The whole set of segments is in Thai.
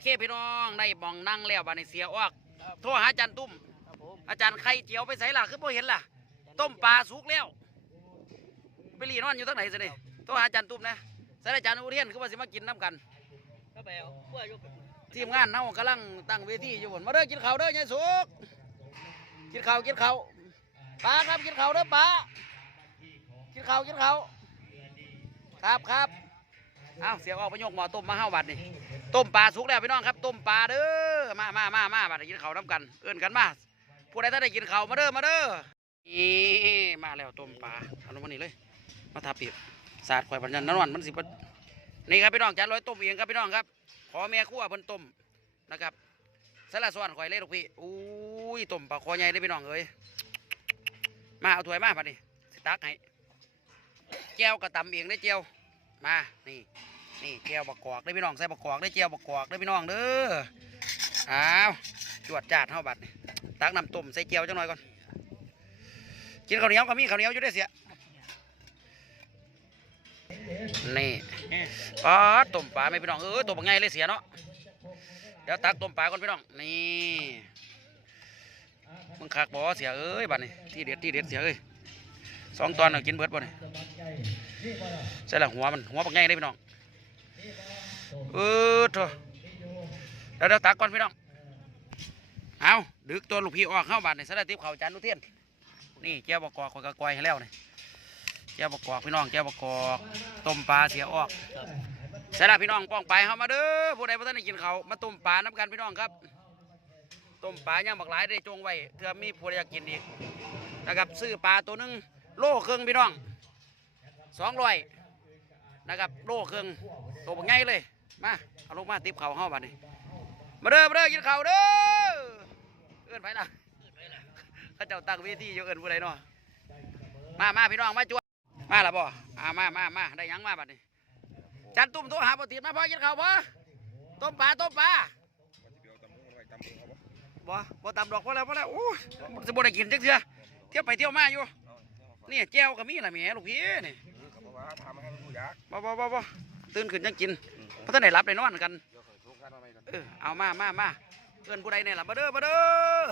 เคพี่น้องได้บองนั่งแล้วบาดนี้เสียออกโทรหาอาจารย์ตุ้มครับผมอาจารย์ไข่เจียวไปใส่ล่ะคือบ่เห็นล่ะ ต้มปลาสุกแล้วไปรีนอนอยู่ทางไหนสินี่โทรหาอาจารย์ตุ้มนะใส่อาจารย์อุเทนคือว่าสิมากินน้ำกันก็ไปเอากล้วยยกทีมงานเฮากำลังตั้งเวทีอยู่บนมาเด้อกินข้าวเด้อยายสุกกินข้าวกินข้าวปลาครับกินข้าวเด้อปลากินข้าวกินข้าวครับครับเอาเสียออกไปยกหม้อต้มมาเฮาบัดนี่ ต้มปลาสุกแล้วพี่น้องครับ ต้มปลาเด้อมามามามาบัดนี้กินเขาวน้ำกัน เอิ้นกันมาผู้ใดถ้าได้กินเขาวมาเด้อมาเด้อนี่มาแล้วต้มปลาเอาลงมานี่เลย มาทาปีบสาดข่อยบันยันนอนมันสิบนี่ครับพี่น้องจานร้อยต้มเองครับพี่น้องครับ ขอแม่ครัวเพิ่นต้มนะครับสละส่วนข่อยเลยลูกพี่อุ้ยต้มปลาคอใหญ่เลยพี่น้องเอ้ยมาเอาถ้วยมาบัดนี้สิตักให้แก้วกระตำเองได้เจียวมานี่ นี่แก้วบักกอกได้พี่น้องใส่บักกอกได้เจียวบักกอกได้พี่น้องเด้ออ้าวจวดจาดเท่าบัดตักน้ำต้มใส่เจียวจังหน่อยก่อนกินข้าวเหนียวก็มีข้าวเหนียวอยู่ได้เสียนี่ปลาต้มปลาไม่พี่น้องเออตัวบางไงเลยเสียเนาะเดี๋ยวตักต้มปลาก่อนพี่น้องนี่มึงขากบ่เสียเอ้ยบัดนี้ที่เด็ดที่เด็ดเสียเอ้ยสองตอนเอากินเบิดบ่เนี่ยใช่ละหัวมันหัวบางไงเลยพี่น้อง เออโถเดี๋ยวเดี๋ยวตักก่อนพี่น้อง เอาดึกตัวลูกพี่ออกเข้าบัดนี่สลัดทิพเขาจานนุเทียน นี่แก้วบกอกอยกระกอยให้แล้วนี่แก้วบกอกพี่น้องแก้วบกอกต้มปลาเสียออกสำหรับพี่น้องป้องไปเข้ามาเด้อผู้ใดบ่ทันได้กินเขามาต้มปลาน้ำกันพี่น้องครับ ต้มปลาย่างบักหลายได้จงไว้เพื่อมีผู้ใดอยากกินอีกนะครับซื้อปลาตัวหนึงโลครึ่งพี่น้องสองร้อยนะครับโลครึ่งตัวบักใหญ่เลย มาเอาลงมาติบเขาวเฮาบัดนี้มาเด้อมาเด้อกินข้าเด้อเอื้อนไปละเขาเจ้าตั้งเวทีอยู่เอื้อนผู้ใดเนาะมามาพี่น้องมาจวดมาละบ่อ่ามามามาได้ยังมาบัดนี้จันตุ้มโทรหาปติดมาพ่อกินข้าวบ่ต้มปลาต้มปลาบ่บ่ตำดอกพอแล้วพอแล้วโอ้ยมันจะบ่ได้กินจักเทื่อเที่ยวไปเที่ยวมาอยู่นี่แจ้วก็มีละแหม่ลูกพี่นี่บ่บ่บ่บ่ตื่นขึ้นจังกิน พราะท่านได้รับได้นอนกันเออเอามามามาเพื่อนผู้ใดเนี่ยล่ะมาเด้อมาเด้อ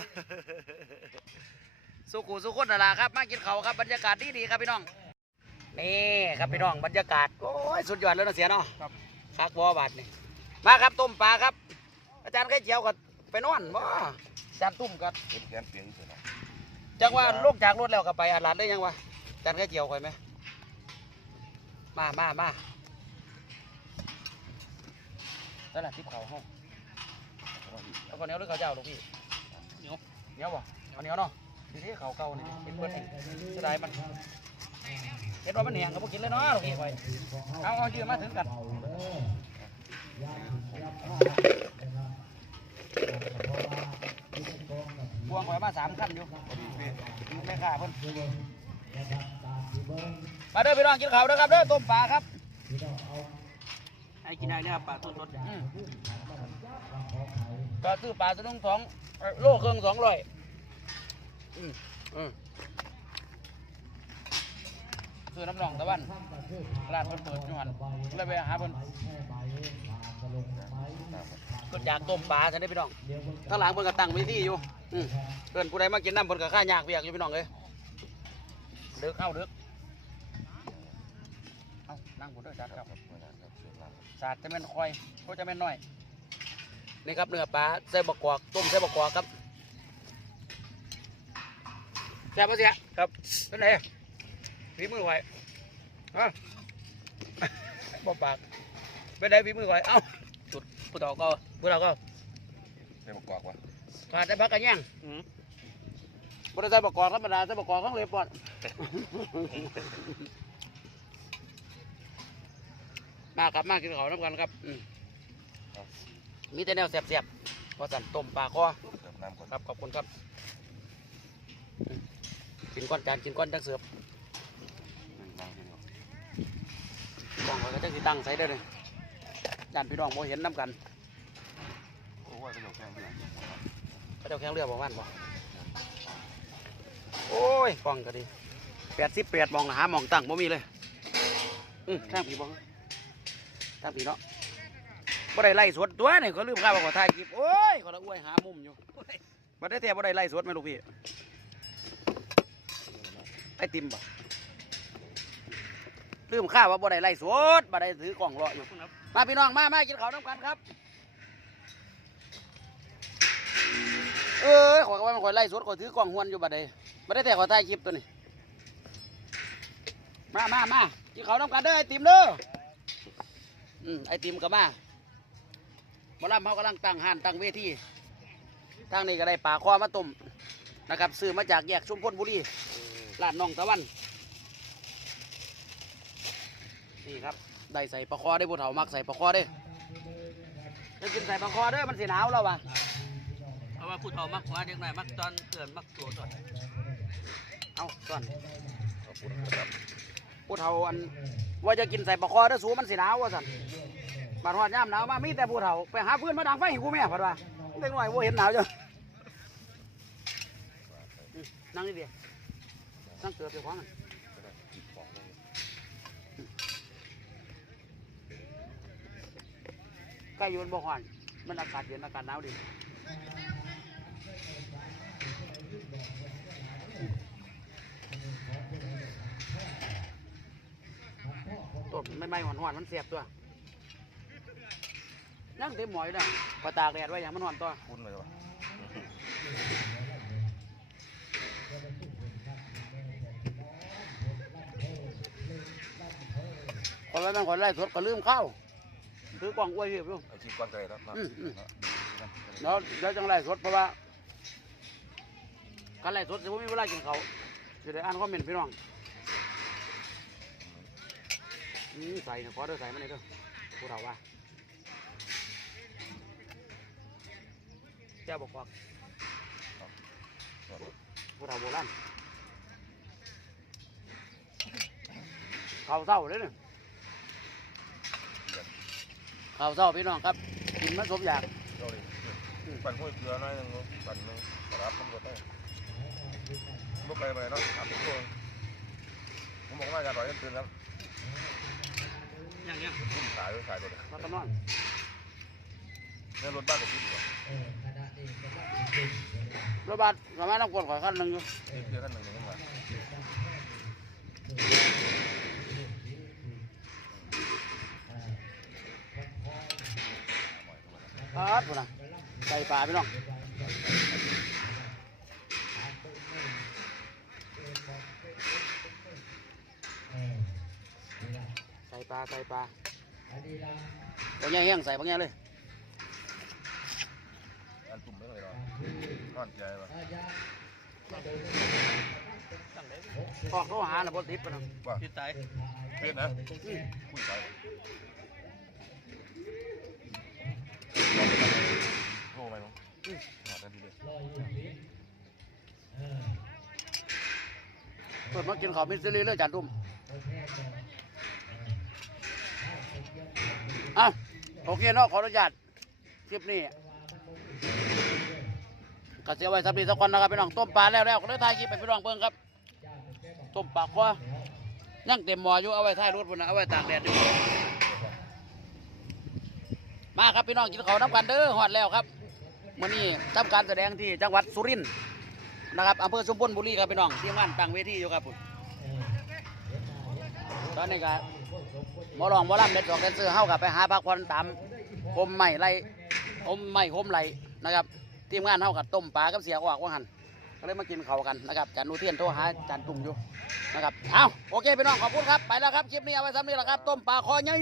สุขุสุขคนนั่นล่ะครับ มากินข้าวครับบรรยากาศดีดีๆครับพี่น้อง นี่ครับพี่น้องบรรยากาศโอ้ยสุดยอดแล้วนะเสียเนาะครับคักบัวบาดนี่มาครับต้มปลาครับ อาจารย์ไข่เจียวก็ไปนอนบ่อาจารย์ตุ้มก็จังว่าลงจากรถแล้วก็ไปอาหลาดได้ยังวะอาจารย์ไข่เจียวค่อยไหมมามามา นั่นแหละทิพเขาห้องแล้วก็เหนียวหรือข้าวเจ้าลูกพี่เหนียวเหนียวบ่เอาเหนียวเนาะทีนี้เขาวเก่านี่เป็นเบิดนี่เสียดายมันเห็นว่ามันเหนียงก็บ่กินเลยเนาะลูกพี่ไว้เอาเอายืมมาถึงกันพวงไว้มาสามขั้นอยู่แม่ค้าเพิ่นมาเด้อพี่น้องกินข้าวเด้อครับเด้อต้มปลาครับ ให้กินได้เนี่ยครับปลาต้นรสอืมก็ซื้อปลาตัวนึงสองเอ่อโลครึ่งสองร้อยอืมอืมซื้อน้ำหนองตะวันร้านเพิ่นเปิดอยู่หันเลยไปหาเพิ่นก็อยากต้มปลาจะได้พี่น้องข้างหลังเพิ่นก็ตั้งเวทีอยู่อืมเพิ่นผู้ใดมากินน้ำเพิ่นก็ค่ายากเวียกอยู่พี่น้องเอ้ยเดึกเข้าเดึกเอานั่งบนเด้อจัดครับ สาดจะเป็นคอยก็จะเป็นน้อยนี่ครับเนื้อปลาใส่บกกอกต้มใส่บกกอกครับแซ่บปะเสียครับเป็นไงฝีมือไหวฮะบ่ปากเป็นไงฝีมือไหวเอ้าจุดผู้ต่อก็ผู้ต่อก็ได้มากอกวะขาดแต่พักกันยังบริษัทบกกอกธรรมดาใส่บกกอกข้างเลยปอด มาครับมากินข้าวน้ำกันครับอืมมีแต่แนวแซ่บๆพอสั่นต้มปลาคอเติมน้ำก่อนครับขอบคุณครับอืมกินก้อนจานกินก้อนจังเสือบนั่งกินก่อนกล้องไว้ก็จังสิตั้งใส่ได้เลยจานพี่น้องโมเห็นน้ำกันโอ้ยกระโดดแข้งที่ไหนเขาเจ้าแข้งเรือบอกว่านบ่โอ้ยกล้องก็ดีแปดสิบแปดมองหาหมองตั้งบ่มีเลยอืมข้างผีบ่ ข้งผีเนาะบ่ได้ไล่สวดตัวนี่เขาลืมข้าวขอถ่ายคลิปโอ้ยขอละอวยหามุมอยู่บ่ได้แต่บ่ได้ไล่สวดไหมลูกพี่ไอติมบ่ลืมข้าวว่าบ่ได้ไล่สวดบ่ได้ถือกล่องรออยู่มาพี่น้องมามากินข้าวน้ำกันครับเอ้ยขอว่ามันขอไล่สวดขอถือกล่องหวนอยู่บัดใดบ่ได้แต่ขอถ่ายคลิปตัวนี้มามามากินข้าวน้ำกันเด้อไอติมเด้อ อืมไอติมก็มาหมอลำเขากำลังตั้งห้านตั้งเวทีทางนี้ก็ได้ปลาคอมาต้มนะครับซื้อมาจากแยกชุมพลบุรีร้านน้องตะวันนี่ครับได้ใส่ปลาคอได้ผู้เฒ่ามักใส่ปลาคอได้จะกินใส่ปลาคอเด้อมันสีหนาวแล้ววะเพราะว่าผู้เฒ่ามักกว่าเด็กน้อยมักตอนเกินมักตัวตอนเอาส่วนผู้เฒ่าอัน ว่าจะกินใส่ปลาคอเด้อสูมันสีหนาวว่าสั่นบาดฮอดยามหนาวมามีแต่ผู้เฒ่าไปหาฟืนมาดังไฟให้กูแม่พัดว่าเด็กน้อยว่าเห็นหนาวจ้ะนั่งนี่เดียวนั่งเกือบไปขวางกันใกล้อยูนบ่ฮ้อนมันอากาศเย็นอากาศหนาวดี มไม่ไม่หวานหวานๆมันเสียบตัวนั่งเต็มหมอยเลยพอตากแดดไว้อย่างมันหวานตัวคุ้นเลยวะคนละนั่งคนไล่สดก็ลืมข้าวถือกล่องอ้วยพี่ลูกไอ้ที่ก้อนไก่แล้วนะอืมอืมเดี๋ยวเดี๋ยวจังไล่สดเพราะว่าการไล่สดจะไม่มีเวลากินเขาวจะได้อ่านคอมเมนต์พี่น้อง ใส่นะขอเด้อใส่มาเลยเด้อพวกเราว่าแก้วบอกว่าพวกเราโบราณข้าวเศร้าเลยเนี่ยข้าวเศร้าพี่น้องครับ กินมันสมอยากปั่นห้วยเกลือหน่อยนึงปั่นนึงรับมันก็ได้บุกไปไปเนาะทำทุกคนผมบอกว่าจะร้อยตื่นแล้ว ย่างเงี้ยขึ้นขายขายตัวเดียวมากันนอนเนี่ยรถบ้านกับที่ดีกว่ารถบัสสามารถต้องกดขอยขั้นหนึ่งอยู่เดือนกันหนึ่งหนึ่งมาปาดพุ่นนะใส่ปลาพี่น้องใส่ปลาใส่ปลาบางอย่างแห้งใส่บางอย่างเลยอันตุ่มไม่เลยหรอกนอนใจว่ะพอเขาหาหน้าบนติดปะน้องว่าจิตใจเพื่อนนะคุยไปโทรไปมั้งหาทันทีเลยเปิดมากินข้าวมิสซิลีเลยจานตุ้ม อะโอเคเนาะขออนุญาตคลิปนี้ก็เสียไว้สักนิดสักคนนะครับพี่น้องต้มปลาแล้วแล้วก็เลยถ่ายคลิปไปพี่น้องเบิ่งครับต้มปลาคว้ายังเต็มหม้ออยู่เอาไว้ท้ายรถพุ่นนะเอาไว้ตากแดดอยู่มาครับพี่น้องกินข้าวน้ำกันเด้อฮอดแล้วครับมื้อนี้ทำการแสดงที่จังหวัดสุรินทร์นะครับอำเภอชุมพลบุรีครับพี่น้องทีมงานตั้งเวทีอยู่ครับพุ่นตอนนี้ก็ หมอรองหมอลำเด็ดดอกแดนเซอร์เข้ากับไปหาพักผ่อนตามคมใหม่ไรคมใหม่คมไรนะครับทีมงานเข้ากับต้มปลากับเสียออกว่าหันก็เลยมากินเขากันนะครับจานนูเทียนโทรหาจานตุ่มอยู่นะครับเอาโอเคพี่น้องขอบคุณครับไปแล้วครับคลิปนี้เอาไว้ซ้ำนี่แหละครับต้มปลาคอใหญ่